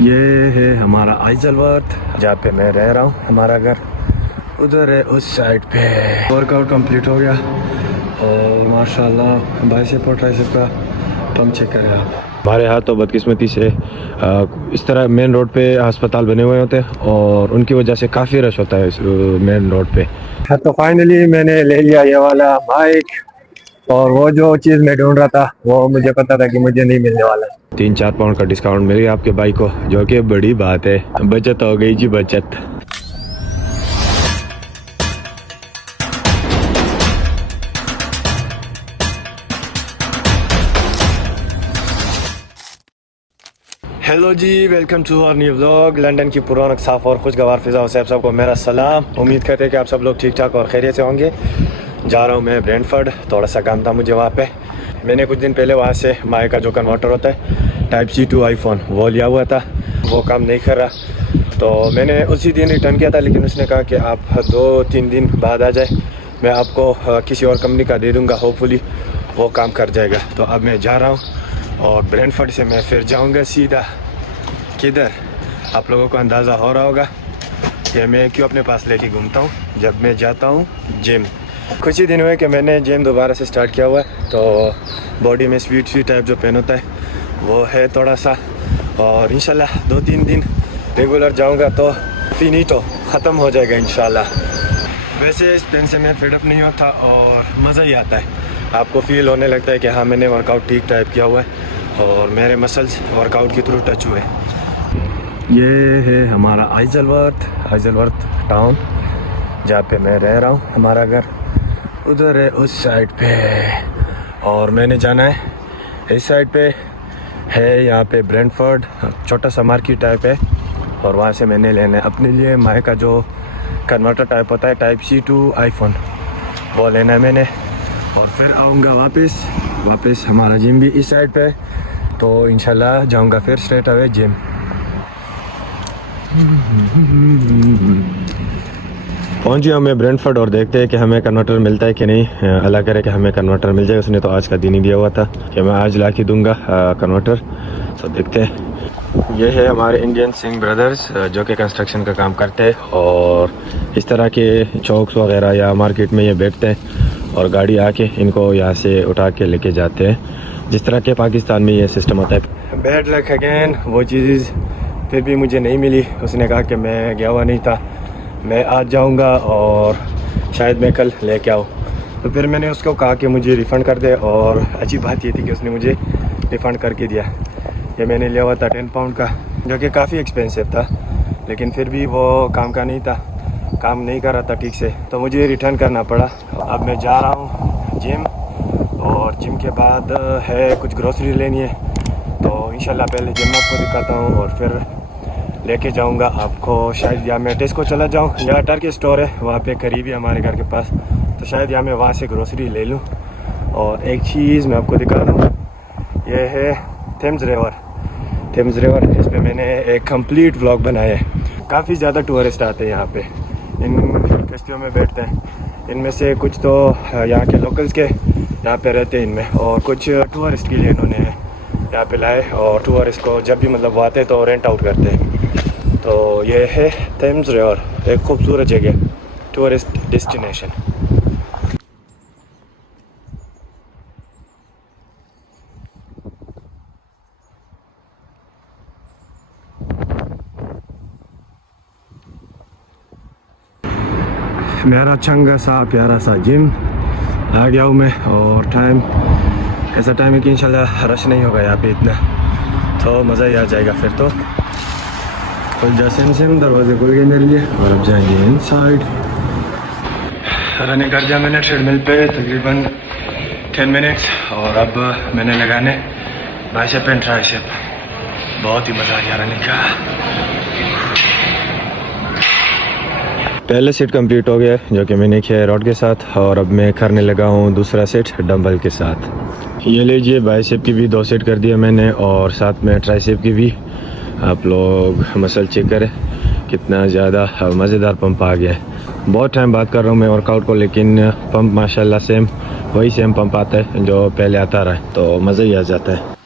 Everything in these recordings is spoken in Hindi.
ये है हमारा आइजलवर्थ, जहाँ पे मैं रह रहा हूँ। हमारा घर उधर है, उस साइड पे। वर्कआउट कंप्लीट हो गया और माशाल्लाह बाइसेप और ट्राइसेप का पंप चेक करें आप। हमारे यहाँ तो बदकिस्मती से इस तरह मेन रोड पे अस्पताल बने हुए होते हैं और उनकी वजह से काफ़ी रश होता है इस मेन रोड पे। हाँ, तो फाइनली मैंने ले लिया ये वाला बाइक, और वो जो चीज़ मैं ढूंढ रहा था वो मुझे पता था कि मुझे नहीं मिलने वाला। 3-4 पाउंड का डिस्काउंट मिल गया आपके बाइक को, जो कि बड़ी बात है। बचत हो गई जी, बचत। हेलो जी, welcome to our new vlog. London की पुरान साफ और खुशगवार फिजा से आप सबको मेरा सलाम। उम्मीद करते हैं कि आप सब लोग ठीक ठाक और खैरियत से होंगे। जा रहा हूँ मैं ब्रेंटफोर्ड, थोड़ा सा काम था मुझे वहाँ पे। मैंने कुछ दिन पहले वहाँ से माई का जो कन्वर्टर होता है Type-C to iPhone, वो लिया हुआ था, वो काम नहीं कर रहा। तो मैंने उसी दिन रिटर्न किया था, लेकिन उसने कहा कि आप 2-3 दिन बाद आ जाए, मैं आपको किसी और कंपनी का दे दूँगा, होपफुली वो काम कर जाएगा। तो अब मैं जा रहा हूँ और ब्रेंटफोर्ड से मैं फिर जाऊँगा सीधा किधर, आप लोगों को अंदाज़ा हो रहा होगा कि मैं क्यों अपने पास लेके घूमता हूँ जब मैं जाता हूँ जिम। कुछ ही दिन हुए कि मैंने जिम दोबारा से स्टार्ट किया हुआ है, तो बॉडी में स्वीट टाइप जो पेन होता है वो है थोड़ा सा, और इंशाल्लाह 2-3 दिन रेगुलर जाऊँगा तो फिनिटो ख़त्म हो जाएगा इंशाल्लाह। वैसे इस पेन से मैं फेडअप नहीं होता और मज़ा ही आता है। आपको फील होने लगता है कि हाँ, मैंने वर्कआउट ठीक टाइप किया हुआ है और मेरे मसल्स वर्कआउट के थ्रू टच हुए। ये है हमारा आइजलवर्थ टाउन, जहाँ पे मैं रह रहा हूँ। हमारा घर उधर है, उस साइड पे, और मैंने जाना है इस साइड पे है। यहाँ पे ब्रेंटफोर्ड छोटा सा मार्केट टाइप है, और वहाँ से मैंने लेना है अपने लिए माई का जो कन्वर्टर टाइप होता है Type-C to iPhone, वो लेना है मैंने। और फिर आऊँगा वापस हमारा जिम भी इस साइड पे, तो इंशाल्लाह जाऊँगा फिर स्ट्रेट अवे जिम। पहुँच गया मैं ब्रेंटफोर्ड और देखते हैं कि हमें कन्वर्टर मिलता है कि नहीं। अल्लाह करे कि हमें कन्वर्टर मिल जाए, उसने तो आज का दिन ही दिया हुआ था कि मैं आज ला के दूँगा कन्वर्टर। तो देखते हैं। ये है हमारे इंडियन सिंह ब्रदर्स, जो कि कंस्ट्रक्शन का काम करते हैं, और इस तरह के चौक्स वगैरह या मार्केट में ये बैठते हैं और गाड़ी आके इनको यहाँ से उठा के लेके जाते हैं, जिस तरह के पाकिस्तान में ये सिस्टम होता है। बैड लक अगेन, वो चीज़ फिर भी मुझे नहीं मिली। उसने कहा कि मैं गया हुआ नहीं था, मैं आज जाऊंगा और शायद मैं कल लेके आऊँ। तो फिर मैंने उसको कहा कि मुझे रिफ़ंड कर दे, और अच्छी बात ये थी कि उसने मुझे रिफ़ंड करके दिया। ये मैंने लिया हुआ था 10 पाउंड का, जो कि काफ़ी एक्सपेंसिव था, लेकिन फिर भी वो काम का नहीं था, काम नहीं कर रहा था ठीक से, तो मुझे रिटर्न करना पड़ा। अब मैं जा रहा हूँ जिम, और जिम के बाद है कुछ ग्रोसरी लेनी है, तो इंशाल्लाह पहले जिम आपको दिखाता हूँ और फिर लेके जाऊंगा आपको। शायद या मैं टेस्को चला जाऊं, या टर्की स्टोर है वहाँ पे करीब ही हमारे घर के पास, तो शायद या मैं वहाँ से ग्रोसरी ले लूँ। और एक चीज़ मैं आपको दिखा दूँ, ये है थेम्स रिवर। इस पे मैंने एक कंप्लीट व्लॉग बनाया है। काफ़ी ज़्यादा टूरिस्ट आते हैं यहाँ पे, इन कश्तियों में बैठते हैं। इनमें से कुछ तो यहाँ के लोकल्स के यहाँ पे रहते हैं इनमें, और कुछ टूरिस्ट के लिए इन्होंने यहाँ पे लाए, और टूरिस्ट को जब भी मतलब वो आते हैं तो रेंट आउट करते हैं। तो ये है थेम्स रिवर, एक खूबसूरत जगह, टूरिस्ट डेस्टिनेशन। मेरा चंगा सा प्यारा सा जिम आ गया हूँ मैं, और टाइम ऐसा टाइम है कि इंशाल्लाह रश नहीं होगा यहाँ पे इतना, तो मज़ा ही आ जाएगा। फिर तो खुल जा सेम दरवाजे खुल गए मेरे लिए, और अब जाएंगे इनसाइड। रनिंग कर दिया मैंने ट्रेडमिल पे तकरीबन 10 मिनट्स, और अब मैंने लगाने बाइसेप एंड ट्राइसेप। बहुत ही मज़ा आ गया रनिंग का। पहले सेट कंप्लीट हो गया, जो कि मैंने किया है रॉड के साथ, और अब मैं करने लगा हूँ दूसरा सेट डंबल के साथ। ये लीजिए, बाइसेप की भी 2 सेट कर दिया मैंने, और साथ में ट्राइसेप की भी। आप लोग मसल चेक करें कितना ज़्यादा मज़ेदार पंप आ गया है। बहुत टाइम बाद कर रहा हूँ मैं वर्कआउट को, लेकिन पंप माशाल्लाह वही सेम पंप आता है जो पहले आता रहा है, तो मज़ा ही आ जाता है।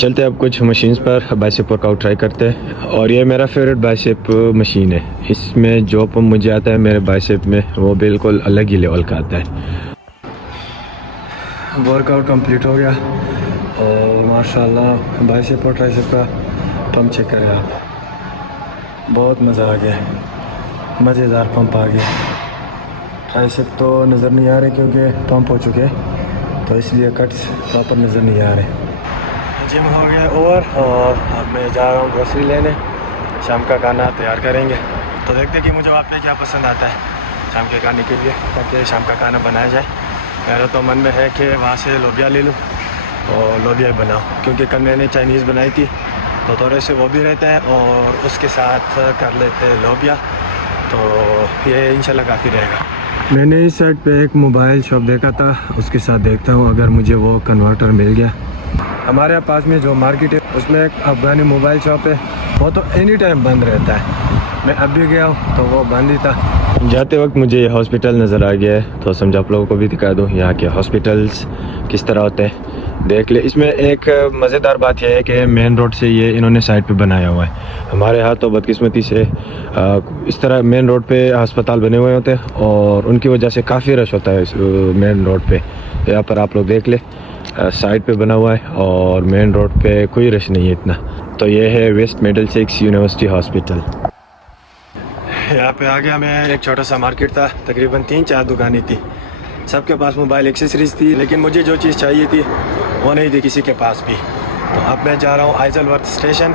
चलते अब कुछ मशीन्स पर बाइसेप वर्कआउट ट्राई करते हैं। और ये मेरा फेवरेट बाइसेप मशीन है। इसमें जो पंप मुझे आता है मेरे बाइसेप में वो बिल्कुल अलग ही लेवल का आता है। वर्कआउट कंप्लीट हो गया और माशाल्लाह बाइसेप और ट्राइसेप का पंप चेक करें आप, बहुत मज़ा आ गया, मज़ेदार पंप आ गया। ट्राइसेप तो नज़र नहीं आ रहे क्योंकि पंप हो चुके, तो इसलिए कट्स प्रॉपर नज़र नहीं आ रहे। जिम हो गया ओवर और अब मैं जा रहा हूँ ग्रोसरी लेने, शाम का खाना तैयार करेंगे। तो देखते हैं कि मुझे वहाँ पे क्या पसंद आता है शाम के खाने के लिए, ताकि शाम का खाना बनाया जाए। मेरा तो मन में है कि वहाँ से लोबिया ले लूँ और लोबिया बनाऊँ, क्योंकि कल मैंने चाइनीज़ बनाई थी तो थोड़े से वो भी रहते हैं और उसके साथ कर लेते हैं लोबिया, तो ये इंशाल्लाह काफ़ी रहेगा। मैंने इस साइड पे एक मोबाइल शॉप देखा था, उसके साथ देखता हूँ अगर मुझे वो कन्वर्टर मिल गया। हमारे पास में जो मार्केट है उसमें एक अफगानी मोबाइल शॉप है, वो तो एनी टाइम बंद रहता है। मैं अब भी गया हूँ तो वो बंद ही था। जाते वक्त मुझे हॉस्पिटल नज़र आ गया है, तो समझा आप लोगों को भी दिखा दूँ यहाँ के हॉस्पिटल्स किस तरह होते हैं, देख ले। इसमें एक मज़ेदार बात यह है कि मेन रोड से ये इन्होंने साइड पे बनाया हुआ है। हमारे यहाँ तो बदकिस्मती से इस तरह मेन रोड पे अस्पताल बने हुए होते हैं और उनकी वजह से काफ़ी रश होता है इस मेन रोड पे। यहाँ पर आप लोग देख ले, साइड पे बना हुआ है और मेन रोड पे कोई रश नहीं है इतना। तो ये है वेस्ट मिडिलसेक्स यूनिवर्सिटी हॉस्पिटल। यहाँ पे आ गया मैं, एक छोटा सा मार्केट था, तकरीबन 3-4 दुकानें थी, सबके पास मोबाइल एक्सेसरीज थी, लेकिन मुझे जो चीज़ चाहिए थी वो नहीं थी किसी के पास भी। तो अब मैं जा रहा हूँ आइजलवर्थ स्टेशन,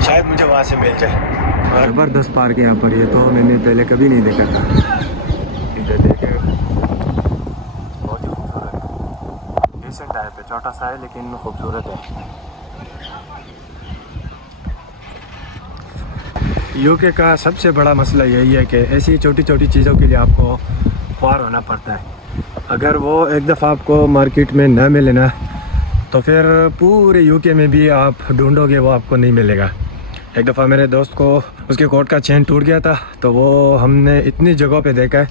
शायद मुझे वहाँ से मिल जाए। ज़बरदस्त पार्क है यहाँ पर, ये तो मैंने पहले कभी नहीं देखा था। इधर देखे, बहुत ही खूबसूरत, डिसेंट टाइप है, छोटा सा है लेकिन खूबसूरत है। यूके का सबसे बड़ा मसला यही है कि ऐसी छोटी छोटी चीज़ों के लिए आपको ख्वार होना पड़ता है। अगर वो एक दफ़ा आपको मार्केट में ना मिले ना, तो फिर पूरे यूके में भी आप ढूंढोगे वो आपको नहीं मिलेगा। एक दफ़ा मेरे दोस्त को उसके कोट का चेन टूट गया था, तो वो हमने इतनी जगहों पे देखा है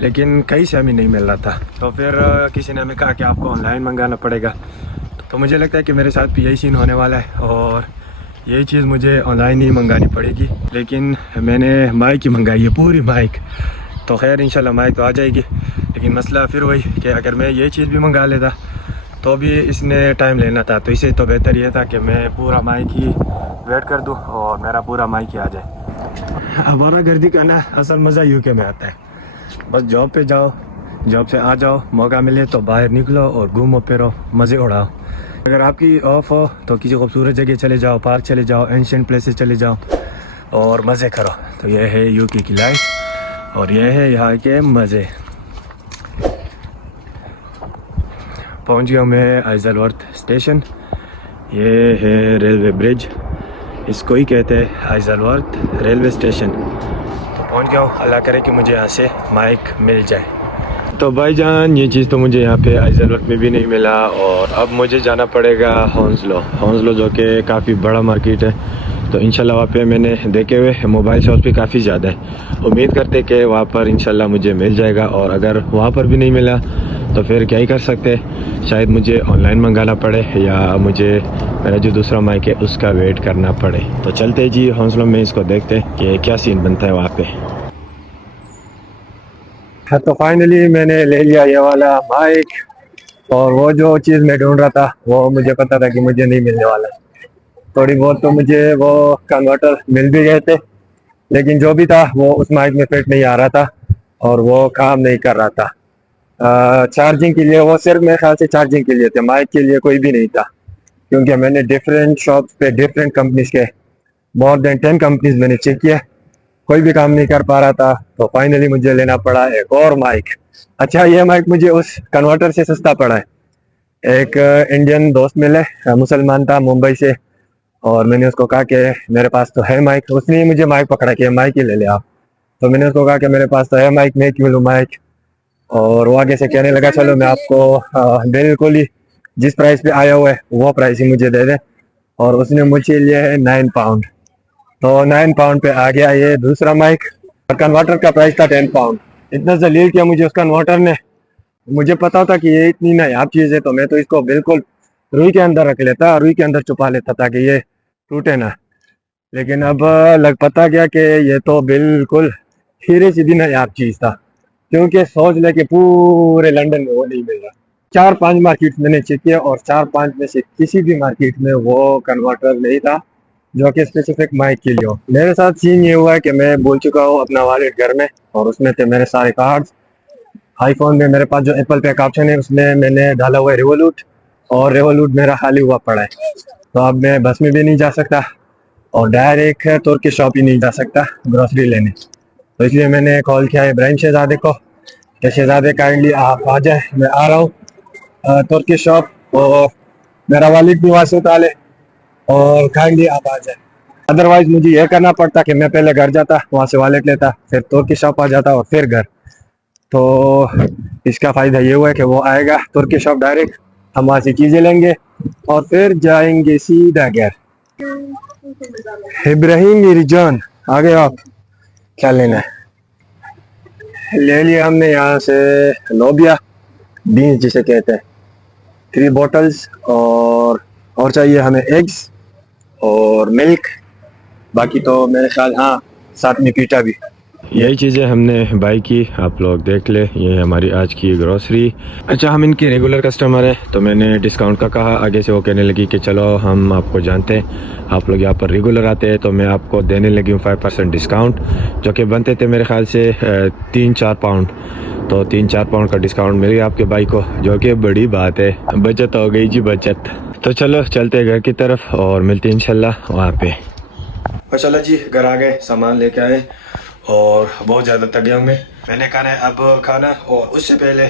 लेकिन कहीं से हमें नहीं मिल रहा था। तो फिर किसी ने हमें कहा कि आपको ऑनलाइन मंगाना पड़ेगा। तो मुझे लगता है कि मेरे साथ भी यही सीन होने वाला है और यही चीज़ मुझे ऑनलाइन ही मंगानी पड़ेगी। लेकिन मैंने माइक ही मंगाई है, पूरी माइक। तो खैर इंशाल्लाह माइक तो आ जाएगी, लेकिन मसला फिर वही कि अगर मैं ये चीज़ भी मंगा लेता तो भी इसने टाइम लेना था। तो इससे तो बेहतर ये था कि मैं पूरा माइक ही वेट कर दूं और मेरा पूरा माइक ही आ जाए। हमारा गर्दी का ना असल मज़ा यूके में आता है। बस जॉब पे जाओ, जॉब से आ जाओ, मौका मिले तो बाहर निकलो और घूमो फिरो, मज़े उड़ाओ। अगर आपकी ऑफ हो तो किसी खूबसूरत जगह चले जाओ, पार्क चले जाओ, एंशिएंट प्लेसेस चले जाओ और मज़े करो। तो ये है यूके की लाइफ और ये है यहाँ के मज़े। पहुँच गया मैं आइजलवर्थ स्टेशन। ये है रेलवे ब्रिज, इसको ही कहते हैं आइजलवर्थ रेलवे स्टेशन। तो पहुँच गया हूँ, अल्लाह करे कि मुझे यहाँ से माइक मिल जाए। तो भाईजान ये चीज़ तो मुझे यहाँ पे आइजलवर्थ में भी नहीं मिला और अब मुझे जाना पड़ेगा हॉन्सलो जो कि काफ़ी बड़ा मार्केट है। तो इंशाल्लाह वहाँ पे मैंने देखे हुए मोबाइल शॉप भी काफ़ी ज़्यादा है, उम्मीद करते कि वहाँ पर इंशाल्लाह मुझे मिल जाएगा। और अगर वहाँ पर भी नहीं मिला तो फिर क्या ही कर सकते, शायद मुझे ऑनलाइन मंगाना पड़े या मुझे मेरा जो दूसरा माइक है उसका वेट करना पड़े। तो चलते जी हॉन्सलो में, इसको देखते हैं कि क्या सीन बनता है वहाँ पे। तो फाइनली मैंने ले लिया ये वाला माइक और वो जो चीज़ मैं ढूंढ रहा था वो मुझे पता था कि मुझे नहीं मिलने वाला। थोड़ी बहुत तो मुझे वो कन्वर्टर मिल भी गए थे, लेकिन जो भी था वो उस माइक में फिट नहीं आ रहा था और वो काम नहीं कर रहा था। चार्जिंग के लिए वो सिर्फ मेरे ख्याल से चार्जिंग के लिए थे, माइक के लिए कोई भी नहीं था। क्योंकि मैंने डिफरेंट शॉप्स पे डिफरेंट कंपनीज के मोर देन 10 कंपनीज मैंने चेक किया, कोई भी काम नहीं कर पा रहा था। तो फाइनली मुझे लेना पड़ा एक और माइक। अच्छा, ये माइक मुझे उस कन्वर्टर से सस्ता पड़ा है। एक इंडियन दोस्त मिले, मुसलमान था मुंबई से, और मैंने उसको कहा कि मेरे पास तो है माइक। उसने ही मुझे माइक पकड़ा कि माइक ही ले ले आप। तो मैंने उसको कहा कि मेरे पास तो है माइक, मैं क्यों लूँ माइक। और वो आगे से कहने लगा चलो मैं आपको बिल्कुल ही जिस प्राइस पे आया हुआ है वो प्राइस ही मुझे दे दे। और उसने मुझे लिया है 9 पाउंड। तो 9 पाउंड पे आ गया ये दूसरा माइक और कन्वर्टर का प्राइस था 10 पाउंड। इतना जलील किया मुझे उस कन्वर्टर ने। मुझे पता था कि ये इतनी नायाब चीज़ है तो मैं तो इसको बिल्कुल रुई के अंदर रख लेता, रुई के अंदर छुपा लेता ताकि ये टूटे ना। लेकिन अब लग पता गया कि ये तो बिल्कुल हीरे सीधी नायाब चीज़ था, क्योंकि सोच ले कि पूरे लंदन में वो नहीं मिल रहा। 4-5 मार्केट मैंने चेक किया और 4-5 में से किसी भी मार्केट में वो कन्वर्टर नहीं था जो कि स्पेसिफिक माइक के लिए हो। मेरे साथ सीन ये हुआ है कि मैं भूल चुका हूँ अपना वॉलेट घर में, और उसमें थे मेरे सारे कार्ड्स। आईफोन में मेरे पास जो एप्पल पे का ऑप्शन है उसमें मैंने डाला हुआ है रिवोलूट, और रिवोलूट मेरा खाली हुआ पड़ा है। तो अब मैं बस में भी नहीं जा सकता और डायरेक्ट तुर्की शॉप ही नहीं जा सकता ग्रोसरी लेने। तो इसलिए मैंने कॉल किया है इब्राहिम शहजादे को कि शहजादे काइंडली आप आ जाए, मैं आ रहा हूँ तुर्की शॉप, और मेरा वॉलेट भी वहाँ से उतार ले और काइंडली आप आ जाए। अदरवाइज मुझे यह करना पड़ता कि मैं पहले घर जाता, वहाँ से वॉलेट लेता, फिर तुर्की शॉप आ जाता और फिर घर। तो इसका फ़ायदा ये हुआ है कि वो आएगा तुर्की शॉप डायरेक्ट, हम वहाँ से चीज़ें लेंगे और फिर जाएंगे सीधा घर। इब्राहिम मेरी जान, आ गए आप? क्या लेना है? ले लिया हमने यहाँ से लोबिया बीन्स जिसे कहते हैं, 3 बॉटल्स, और चाहिए हमें एग्स और मिल्क। बाकी तो मेरे ख्याल हाँ साथ में पीटा भी। यही चीज़ें हमने बाई की, आप लोग देख ले, ये है हमारी आज की ग्रोसरी। अच्छा, हम इनके रेगुलर कस्टमर हैं तो मैंने डिस्काउंट का कहा, आगे से वो कहने लगी कि चलो हम आपको जानते हैं, आप लोग यहाँ पर रेगुलर आते हैं तो मैं आपको देने लगी हूँ 5% डिस्काउंट, जो कि बनते थे मेरे ख्याल से 3-4 पाउंड। तो 3-4 पाउंड का डिस्काउंट मिल गया आपके भाई को, जो कि बड़ी बात है, बचत हो गई जी बचत। तो चलो चलते हैं घर की तरफ और मिलते हैं इंशाल्लाह वहाँ पे। तो चलो जी, घर आ गए, सामान लेके आए और बहुत ज़्यादा थक गया हूँ मैंने खाना है अब खाना, और उससे पहले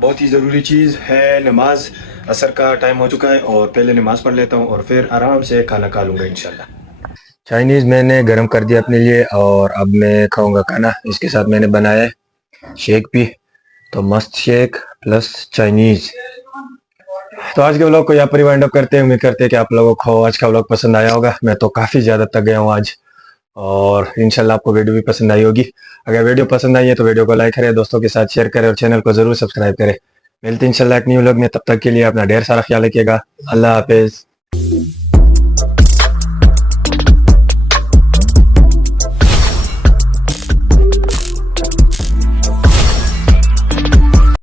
बहुत ही ज़रूरी चीज़ है नमाज। असर का टाइम हो चुका है और पहले नमाज़ पढ़ लेता हूँ और फिर आराम से खाना खा लूँगा इंशाल्लाह। चाइनीज़ मैंने गर्म कर दिया अपने लिए और अब मैं खाऊँगा खाना। इसके साथ मैंने बनाया है शेक भी, तो मस्त शेक प्लस चाइनीज़। तो आज के व्लॉग को यहाँ पर वाइंड अप करते हैं। उम्मीद करते हैं कि आप लोगों को आज का व्लॉग पसंद आया होगा। मैं तो काफ़ी ज़्यादा थक गया हूँ आज, और इंशाल्लाह आपको वीडियो भी पसंद आई होगी। अगर वीडियो पसंद आई है तो वीडियो को लाइक करें, दोस्तों के साथ शेयर करें और चैनल को ज़रूर सब्सक्राइब करें। मिलते हैं इंशाल्लाह एक न्यू व्लॉग में, तब तक के लिए अपना ढेर सारा ख्याल रखिएगा। अल्लाह हाफिज़।